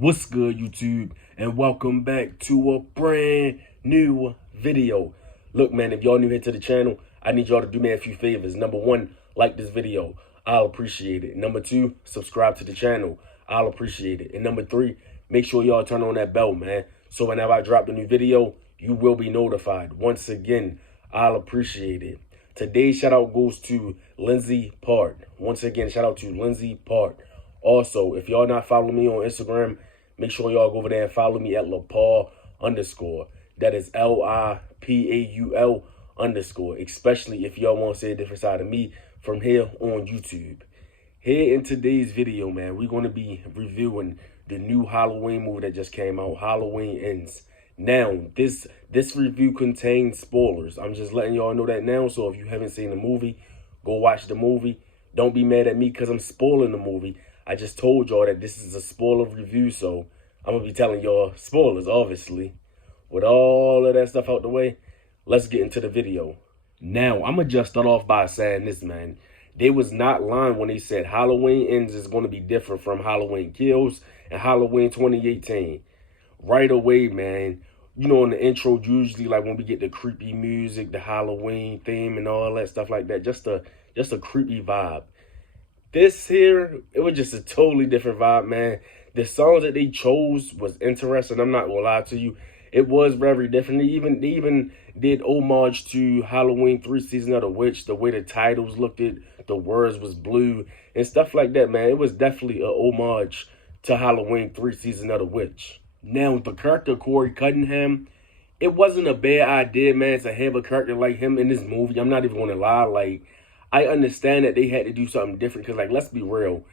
What's good, YouTube? And welcome back to a brand new video. Look, man, if y'all new here to the channel, I need y'all to do me a few favors. Number one, like this video. I'll appreciate it. Number two, subscribe to the channel. I'll appreciate it. And number three, make sure y'all turn on that bell, man. So whenever I drop a new video, you will be notified. Once again, I'll appreciate it. Today's shout out goes to Lindsay Part. Once again, shout out to Lindsay Part. Also, if y'all not following me on Instagram, make sure y'all go over there and follow me at LaPaul_. That is LIPAUL_. Especially if y'all want to see a different side of me from here on YouTube. Here in today's video, man, we're going to be reviewing the new Halloween movie that just came out, Halloween Ends. Now, this review contains spoilers. I'm just letting y'all know that now. So if you haven't seen the movie, go watch the movie. Don't be mad at me because I'm spoiling the movie. I just told y'all that this is a spoiler review, so I'm going to be telling y'all spoilers, obviously. With all of that stuff out the way, let's get into the video. Now, I'm going to just start off by saying this, man. They was not lying when they said Halloween Ends is going to be different from Halloween Kills and Halloween 2018. Right away, man. You know, in the intro, usually, like when we get the creepy music, the Halloween theme and all that stuff like that, just a creepy vibe. This here, it was just a totally different vibe, man. The songs that they chose was interesting. I'm not gonna lie to you. It was very different. They even did homage to Halloween 3 Season of the Witch. The way the titles looked at, the words was blue and stuff like that, man. It was definitely a homage to Halloween 3 Season of the Witch. Now, the character Corey Cunningham, it wasn't a bad idea, man, to have a character like him in this movie. I'm not even gonna lie, like, I understand that they had to do something different because, like, let's be real.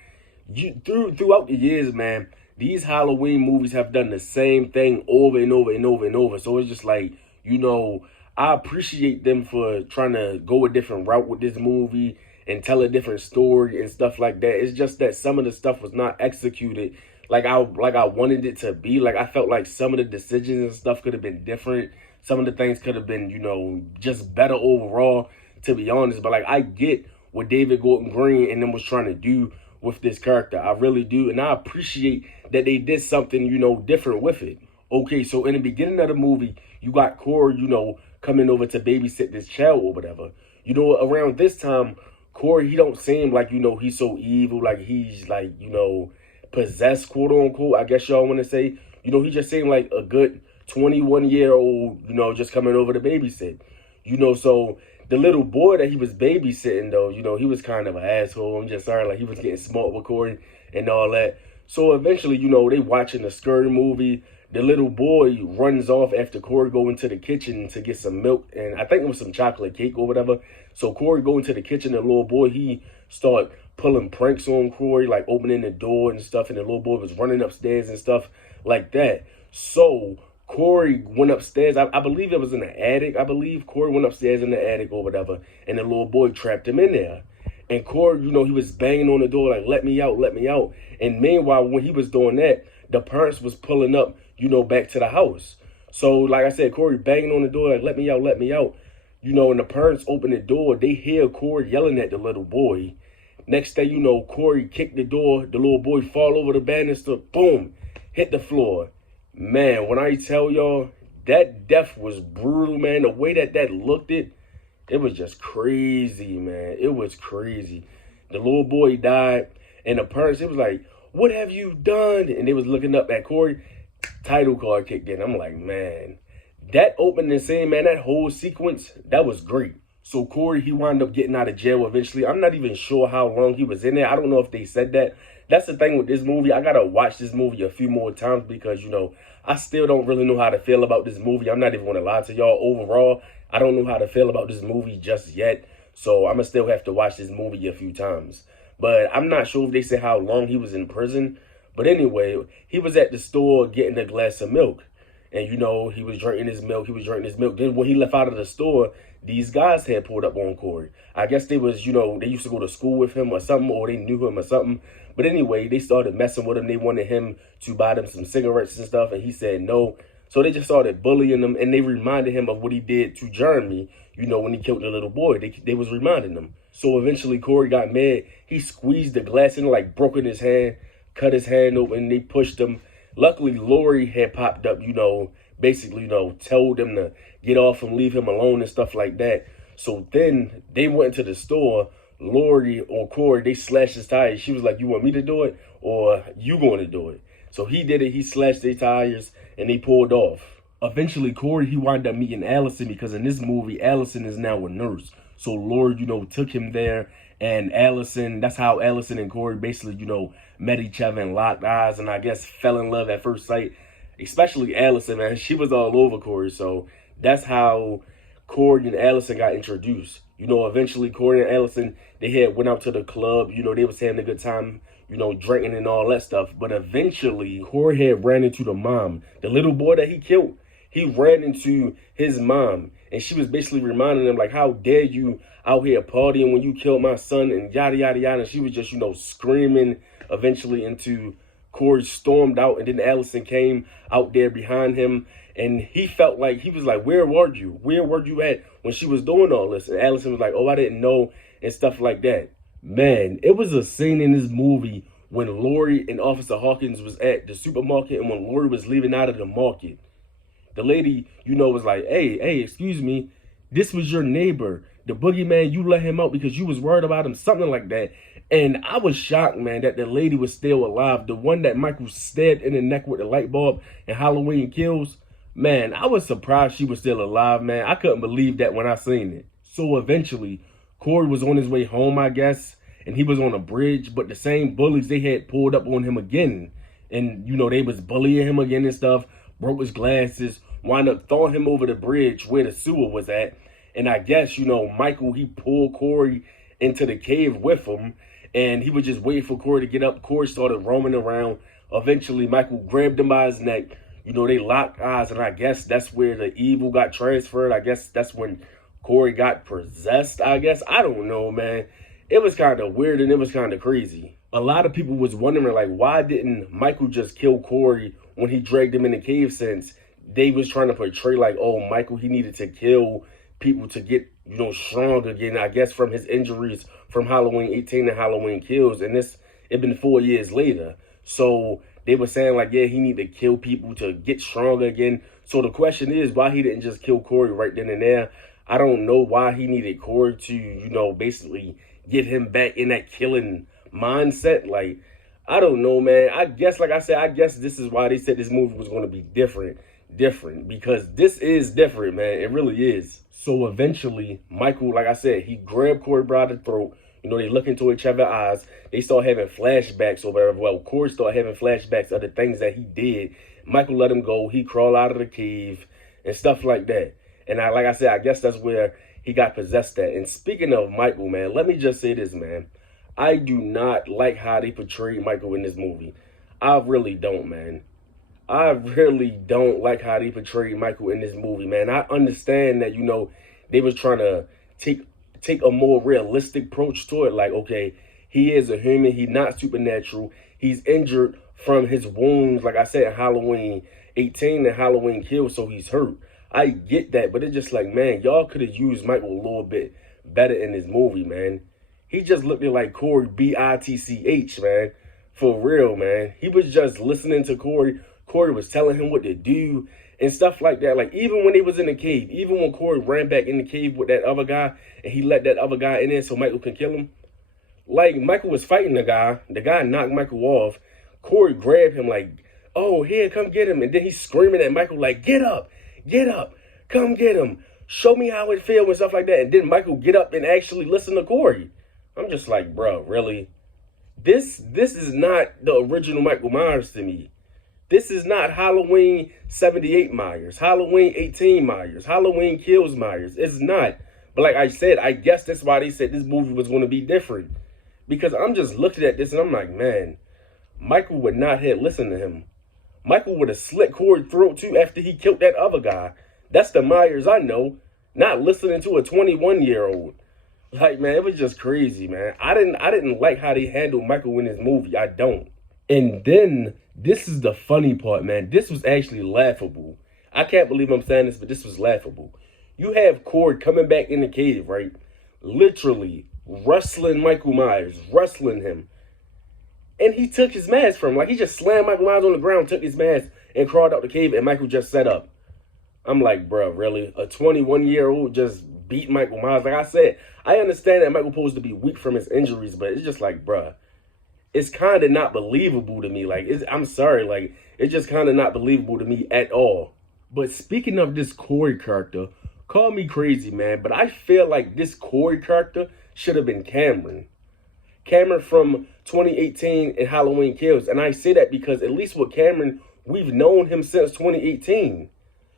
Throughout the years, man, these Halloween movies have done the same thing over and over and over and over. So it's just like, you know, I appreciate them for trying to go a different route with this movie and tell a different story and stuff like that. It's just that some of the stuff was not executed like I wanted it to be. Like, I felt like some of the decisions and stuff could have been different. Some of the things could have been, you know, just better overall, to be honest. But like, I get what David Gordon Green and them was trying to do with this character. I really do. And I appreciate that they did something, you know, different with it. Okay, so in the beginning of the movie, you got Corey, you know, coming over to babysit this child or whatever. You know, around this time, Corey, he don't seem like, you know, he's so evil, like he's like, you know, possessed, quote unquote, I guess y'all want to say. You know, he just seemed like a good 21-year-old, you know, just coming over to babysit. You know, so the little boy that he was babysitting, though, you know, he was kind of an asshole. I'm just sorry, like, he was getting smart with Corey and all that. So eventually, you know, they watching a scary movie. The little boy runs off after Corey go into the kitchen to get some milk, and I think it was some chocolate cake or whatever. So Corey go into the kitchen, the little boy, he start pulling pranks on Corey, like opening the door and stuff, and the little boy was running upstairs and stuff like that. So Corey went upstairs. I believe it was in the attic. I believe Corey went upstairs in the attic or whatever, and the little boy trapped him in there. And Corey, you know, he was banging on the door like, let me out, let me out. And meanwhile, when he was doing that, the parents was pulling up, you know, back to the house. So, like I said, Corey banging on the door like, let me out, let me out. You know, and the parents open the door. They hear Corey yelling at the little boy. Next thing you know, Corey kicked the door. The little boy fall over the banister. Boom. Hit the floor. Man, when I tell y'all, that death was brutal, man. The way that looked it was just crazy, man. It was crazy. The little boy died, and the parents, it was like, what have you done? And they was looking up at Corey. Title card kicked in. I'm like, man, that opening scene, man, that whole sequence, that was great. So Corey, he wound up getting out of jail eventually. I'm not even sure how long he was in there. I don't know if they said that. That's the thing with this movie. I got to watch this movie a few more times because, you know, I still don't really know how to feel about this movie. I'm not even going to lie to y'all. Overall, I don't know how to feel about this movie just yet. So I'm going to still have to watch this movie a few times. But I'm not sure if they said how long he was in prison. But anyway, he was at the store getting a glass of milk. And, you know, he was drinking his milk. Then when he left out of the store, these guys had pulled up on Corey. I guess they was, you know, they used to go to school with him or something, or they knew him or something. But anyway, they started messing with him. They wanted him to buy them some cigarettes and stuff, and he said no. So they just started bullying him, and they reminded him of what he did to Jeremy, you know, when he killed the little boy. They was reminding him. So eventually Corey got mad. He squeezed the glass and like broke in his hand, cut his hand open. They pushed him. Luckily, Lori had popped up, basically, told him to get off and leave him alone and stuff like that. So then they went into the store. Lori or Corey, they slashed his tires. She was like, you want me to do it or you going to do it? So he did it. He slashed their tires and they pulled off. Eventually, Corey, he wound up meeting Allison because in this movie, Allison is now a nurse. So Lori, took him there. And Allison, that's how Allison and Corey basically, met each other and locked eyes and I guess fell in love at first sight. Especially Allison, man. She was all over Corey. So that's how Corey and Allison got introduced. Eventually Corey and Allison, they had went out to the club. They was having a good time, drinking and all that stuff. But eventually Corey had ran into the mom. The little boy that he killed, he ran into his mom. And she was basically reminding him, like, how dare you out here partying when you killed my son and yada, yada, yada. And she was just, screaming eventually into Corey stormed out. And then Allison came out there behind him. And he felt like, he was like, where were you? Where were you at when she was doing all this? And Allison was like, oh, I didn't know and stuff like that. Man, it was a scene in this movie when Lori and Officer Hawkins was at the supermarket and when Lori was leaving out of the market. The lady, was like, hey, excuse me, this was your neighbor. The boogeyman, you let him out because you was worried about him, something like that. And I was shocked, man, that the lady was still alive. The one that Michael stabbed in the neck with the light bulb in Halloween Kills, man, I was surprised she was still alive, man. I couldn't believe that when I seen it. So eventually, Corey was on his way home, I guess, and he was on a bridge, but the same bullies, they had pulled up on him again. And, they was bullying him again and stuff, broke his glasses, wound up throwing him over the bridge where the sewer was at. And I guess, Michael, he pulled Corey into the cave with him. And he was just waiting for Corey to get up. Corey started roaming around. Eventually, Michael grabbed him by his neck. They locked eyes. And I guess that's where the evil got transferred. I guess that's when Corey got possessed, I guess. I don't know, man. It was kind of weird and it was kind of crazy. A lot of people was wondering, like, why didn't Michael just kill Corey when he dragged him in the cave, since they was trying to portray like, oh, Michael, he needed to kill people to get, strong again, I guess, from his injuries from Halloween 18 and Halloween Kills. And it been 4 years later. So they were saying like, yeah, he need to kill people to get strong again. So the question is why he didn't just kill Corey right then and there. I don't know why he needed Corey to, basically get him back in that killing mindset. Like, I don't know, man. I guess, like I said, I guess this is why they said this movie was going to be different, because this is different, man. It really is. So eventually, Michael, like I said, he grabbed Corey by the throat. They look into each other's eyes. They start having flashbacks or whatever. Well, Corey started having flashbacks of the things that he did. Michael let him go. He crawled out of the cave and stuff like that. And like I said, I guess that's where he got possessed at. And speaking of Michael, man, let me just say this, man. I do not like how they portrayed Michael in this movie. I really don't, man. I really don't like how they portrayed Michael in this movie, man. I understand that, they was trying to take a more realistic approach to it. Like, okay, he is a human. He's not supernatural. He's injured from his wounds, like I said, in Halloween 18 and Halloween Kills, so he's hurt. I get that, but it's just like, man, y'all could have used Michael a little bit better in this movie, man. He just looked like Corey B-I-T-C-H, man. For real, man. He was just listening to Corey. Corey was telling him what to do and stuff like that. Like, even when he was in the cave, even when Corey ran back in the cave with that other guy and he let that other guy in there so Michael can kill him. Like, Michael was fighting the guy. The guy knocked Michael off. Corey grabbed him like, oh, here, come get him. And then he's screaming at Michael like, get up, come get him. Show me how it feels and stuff like that. And then Michael get up and actually listen to Corey. I'm just like, bro, really? This is not the original Michael Myers to me. This is not Halloween 78 Myers, Halloween 18 Myers, Halloween Kills Myers. It's not. But like I said, I guess that's why they said this movie was going to be different. Because I'm just looking at this and I'm like, man, Michael would not have listened to him. Michael would have slit Corey's throat too after he killed that other guy. That's the Myers I know. Not listening to a 21-year-old. Like, man, it was just crazy, man. I didn't like how they handled Michael in this movie. I don't. And then, this is the funny part, man. This was actually laughable. I can't believe I'm saying this, but this was laughable. You have Corey coming back in the cave, right? Literally wrestling Michael Myers, wrestling him. And he took his mask from him. Like, he just slammed Michael Myers on the ground, took his mask, and crawled out the cave, and Michael just set up. I'm like, bro, really? A 21-year-old just beat Michael Myers? Like I said, I understand that Michael's supposed to be weak from his injuries, but it's just like, bro, it's kind of not believable to me. Like, I'm sorry, like, it's just kind of not believable to me at all. But speaking of this Corey character, call me crazy, man, but I feel like this Corey character should have been Cameron. Cameron from 2018 and Halloween Kills. And I say that because at least with Cameron, we've known him since 2018.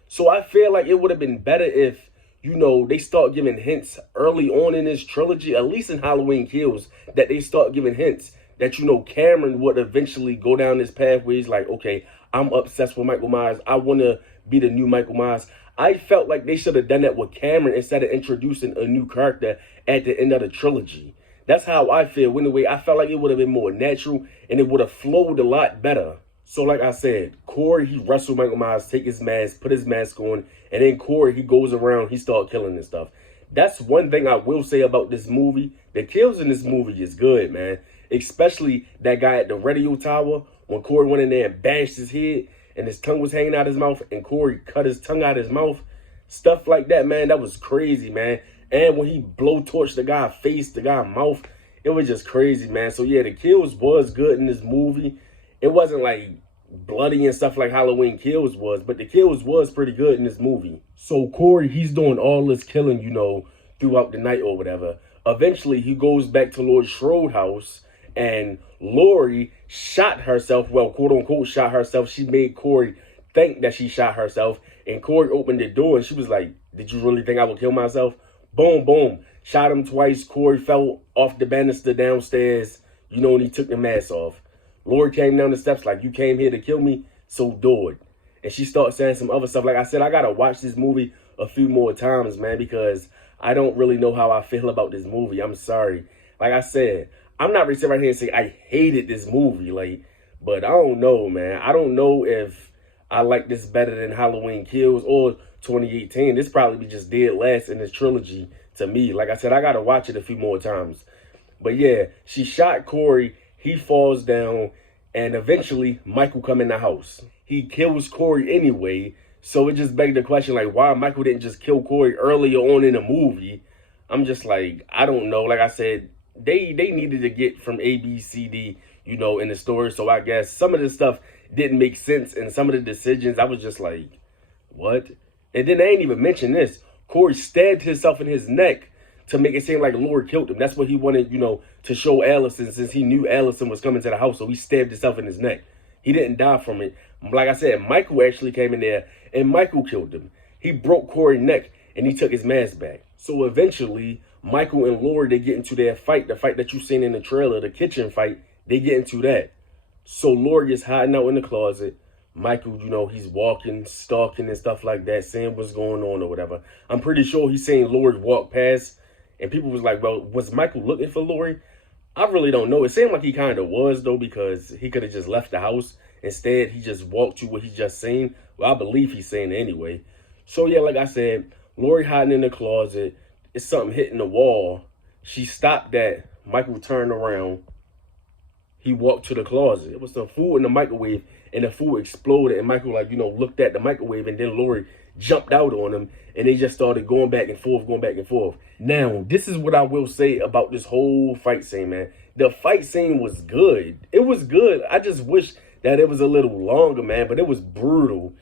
So I feel like it would have been better if, you know, they start giving hints early on in this trilogy, at least in Halloween Kills, that they start giving hints that, you know, Cameron would eventually go down this path where he's like, okay, I'm obsessed with Michael Myers. I want to be the new Michael Myers. I felt like they should have done that with Cameron instead of introducing a new character at the end of the trilogy. That's how I feel. Anyway, I felt like it would have been more natural and it would have flowed a lot better. So like I said, Corey, he wrestled Michael Myers, take his mask, put his mask on, and then Corey, he goes around, he start killing and stuff. That's one thing I will say about this movie. The kills in this movie is good, man. Especially that guy at the radio tower, when Corey went in there and bashed his head and his tongue was hanging out his mouth and Corey cut his tongue out his mouth. Stuff like that, man, that was crazy, man. And when he blowtorched the guy's face, the guy's mouth, it was just crazy, man. So yeah, the kills was good in this movie. It wasn't like bloody and stuff like Halloween Kills was, but the kills was pretty good in this movie. So Corey, he's doing all this killing, you know, throughout the night or whatever. Eventually, he goes back to Lord Schrode's house, and Laurie shot herself. Well, quote unquote, shot herself. She made Corey think that she shot herself, and Corey opened the door, and she was like, "Did you really think I would kill myself?" Boom, boom. Shot him twice. Corey fell off the banister downstairs, you know, and he took the mask off. Laurie came down the steps like, "You came here to kill me, so do it." And she started saying some other stuff. Like I said, I got to watch this movie a few more times, man, because I don't really know how I feel about this movie. I'm sorry. Like I said, I'm not really sitting right here and say I hated this movie, like, but I don't know, man. I don't know if I like this better than Halloween Kills or 2018. This probably be just dead last in this trilogy to me. Like I said, I got to watch it a few more times. But yeah, she shot Corey. He falls down, and eventually Michael come in the house. He kills Corey anyway, so it just begged the question, like, why Michael didn't just kill Corey earlier on in the movie. I'm just like, I don't know. Like I said, they needed to get from A, B, C, D, you know, in the story. So I guess some of the stuff didn't make sense, and some of the decisions, I was just like, what? And then they ain't even mention this. Corey stabbed himself in his neck to make it seem like Laurie killed him. That's what he wanted, you know, to show Allison, since he knew Allison was coming to the house. So he stabbed himself in his neck. He didn't die from it. Like I said, Michael actually came in there and Michael killed him. He broke Corey's neck and he took his mask back. So eventually, Michael and Laurie, they get into their fight, the fight that you seen in the trailer, the kitchen fight. They get into that. So Laurie is hiding out in the closet. Michael, you know, he's walking, stalking and stuff like that, seeing what's going on or whatever. I'm pretty sure he's saying Laurie walk past, and people was like, well, was Michael looking for Laurie? I really don't know. It seemed like he kind of was, though, because he could have just left the house. Instead, he just walked to what he just seen. Well, I believe he's saying it anyway. So, yeah, like I said, Laurie hiding in the closet. It's something hitting the wall. She stopped that. Michael turned around. He walked to the closet. It was some food in the microwave, and the food exploded. And Michael, like, you know, looked at the microwave, and then Laurie jumped out on him, and they just started going back and forth, going back and forth. Now, this is what I will say about this whole fight scene, man. The fight scene was good. It was good. I just wish that it was a little longer, man, but it was brutal.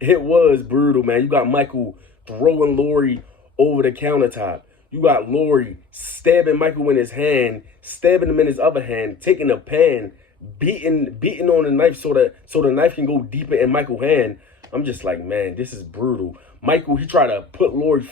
It was brutal, man. You got Michael throwing Laurie over the countertop. You got Laurie stabbing Michael in his hand, stabbing him in his other hand, taking a pan, beating on the knife so the knife can go deeper in Michael's hand. I'm just like, man, this is brutal. Michael, he tried to put Laurie's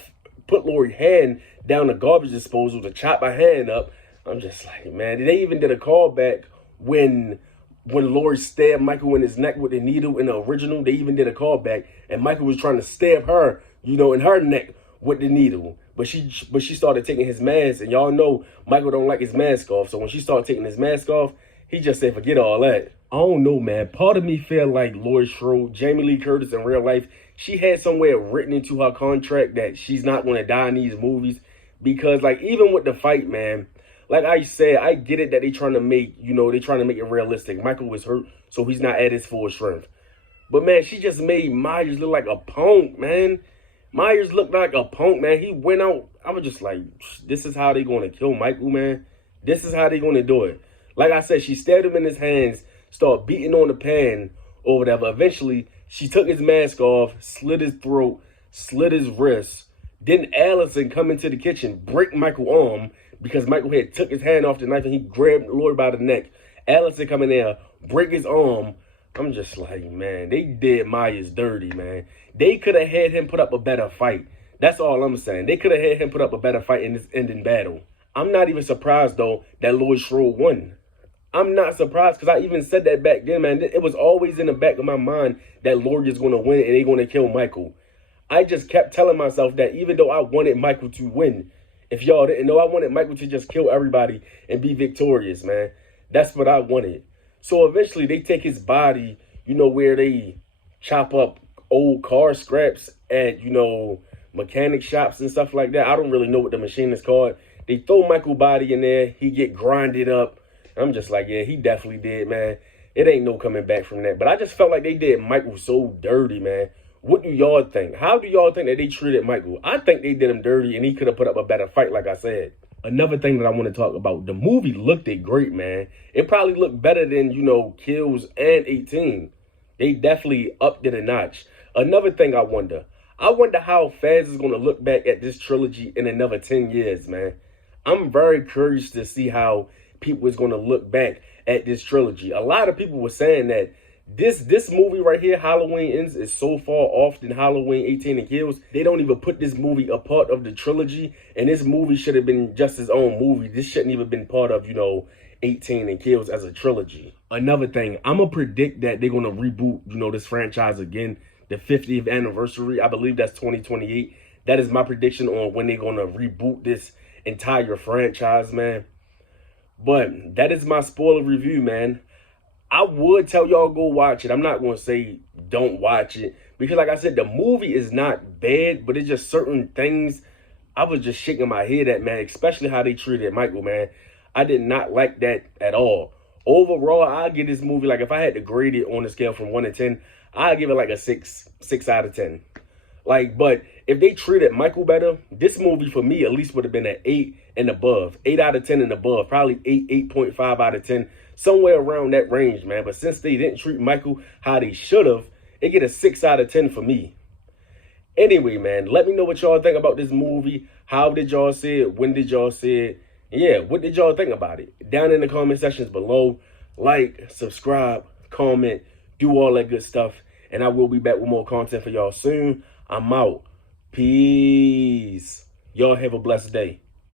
hand down the garbage disposal to chop her hand up. I'm just like, man, they even did a callback when Laurie stabbed Michael in his neck with the needle in the original. They even did a callback, and Michael was trying to stab her, you know, in her neck with the needle. But she started taking his mask, and y'all know Michael don't like his mask off. So when she started taking his mask off, he just said, forget all that. I don't know, man. Part of me feel like Laurie Strode, Jamie Lee Curtis in real life, she had somewhere written into her contract that she's not going to die in these movies. Because, like, even with the fight, man, like I said, I get it that they trying to make, they trying to make it realistic. Michael was hurt, so he's not at his full strength. But, man, she just made Myers look like a punk, man. Myers looked like a punk, man. He went out. I was just like, this is how they going to kill Michael, man. This is how they going to do it. Like I said, she stabbed him in his hands, started beating on the pan or whatever. Eventually, she took his mask off, slit his throat, slit his wrist. Then Allison come into the kitchen, break Michael's arm because Michael had took his hand off the knife and he grabbed Lloyd by the neck. Allison come in there, break his arm. I'm just like, man, they did Myers dirty, man. They could have had him put up a better fight. That's all I'm saying. They could have had him put up a better fight in this ending battle. I'm not even surprised, though, that Lloyd Strode won. I'm not surprised because I even said that back then, man. It was always in the back of my mind that Lloyd is going to win and they're going to kill Michael. I just kept telling myself that even though I wanted Michael to win, if y'all didn't know, I wanted Michael to just kill everybody and be victorious, man. That's what I wanted. So eventually they take his body, where they chop up old car scraps at, mechanic shops and stuff like that. I don't really know what the machine is called. They throw Michael's body in there. He get grinded up. I'm just like, yeah, he definitely did, man. It ain't no coming back from that. But I just felt like they did Michael so dirty, man. What do y'all think? How do y'all think that they treated Michael? I think they did him dirty and he could have put up a better fight, like I said. Another thing that I want to talk about, the movie looked great, man. It probably looked better than, Kills and 18. They definitely upped it a notch. Another thing I wonder how Faz is going to look back at this trilogy in another 10 years, man. I'm very curious to see how people is going to look back at this trilogy. A lot of people were saying that this movie right here, Halloween Ends, is so far off than Halloween 18 and Kills. They don't even put this movie a part of the trilogy, and this movie should have been just its own movie. This shouldn't even been part of, 18 and Kills as a trilogy. Another thing, I'm going to predict that they're going to reboot, this franchise again. The 50th anniversary, I believe that's 2028. That is my prediction on when they're going to reboot this entire franchise, man. But that is my spoiler review, man. I would tell y'all go watch it. I'm not going to say don't watch it. Because like I said, the movie is not bad, but it's just certain things I was just shaking my head at, man. Especially how they treated Michael, man. I did not like that at all. Overall, I'll give this movie, like if I had to grade it on a scale from 1 to 10, I'll give it like a 6 out of 10. Like, but if they treated Michael better, this movie for me at least would have been an 8 and above. 8 out of 10 and above. Probably 8.5 out of 10. Somewhere around that range, man. But since they didn't treat Michael how they should have, it get a 6 out of 10 for me. Anyway, man, let me know what y'all think about this movie. How did y'all see it? When did y'all see it? Yeah, what did y'all think about it? Down in the comment sections below. Like, subscribe, comment, do all that good stuff. And I will be back with more content for y'all soon. I'm out. Peace. Y'all have a blessed day.